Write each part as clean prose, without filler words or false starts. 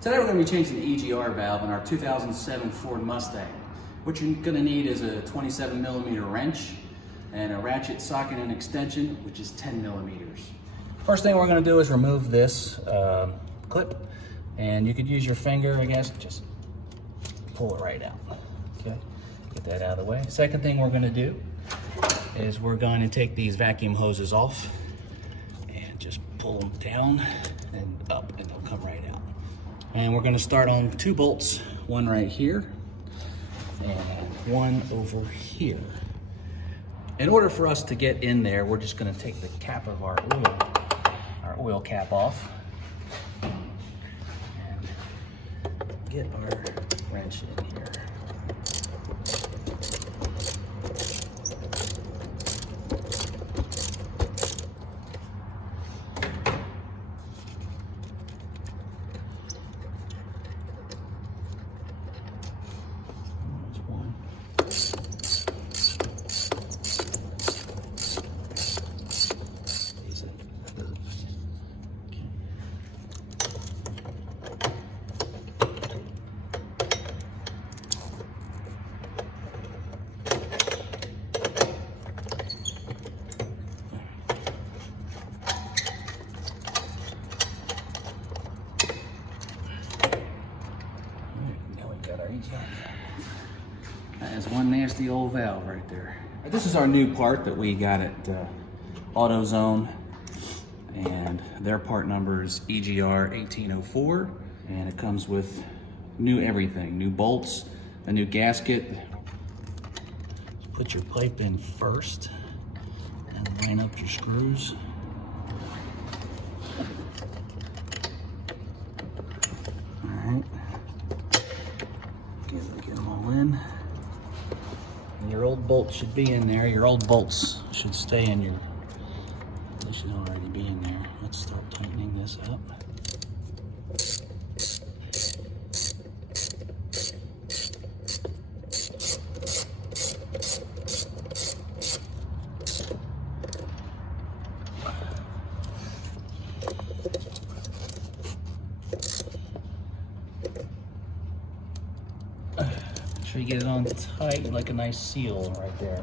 Today we're going to be changing the EGR valve in our 2007 Ford Mustang. What you're going to need is a 27mm wrench and a ratchet socket and extension, which is 10mm. First thing we're going to do is remove this clip, and you could use your finger, I guess, just pull it right out. Okay, get that out of the way. Second thing we're going to do is we're going to take these vacuum hoses off and just pull them down and up, and they'll come right out. And we're going to start on 2 bolts, one right here and one over here. In order for us to get in there, we're just going to take the cap of our oil cap off and get our wrench in here. That is one nasty old valve right there. This is our new part that we got at AutoZone, and their part number is EGR 1804, and it comes with new everything, new bolts, a new gasket. Just put your pipe in first and line up your screws. All right. Get them all in. And your old bolts should be in there. Your old bolts should stay in your, they should already be in there. Let's start tightening this up. Make sure you get it on tight, like a nice seal right there.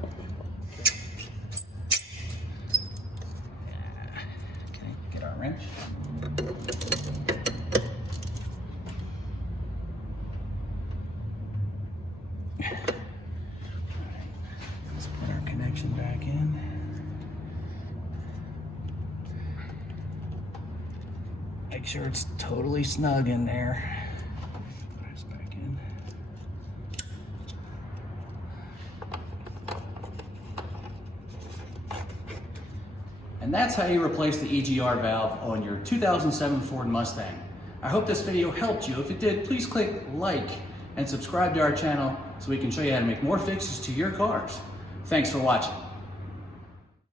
Okay, get our wrench. Alright, let's put our connection back in. Make sure it's totally snug in there. And that's how you replace the EGR valve on your 2007 Ford Mustang. I hope this video helped you. If it did, please click like and subscribe to our channel so we can show you how to make more fixes to your cars. Thanks for watching.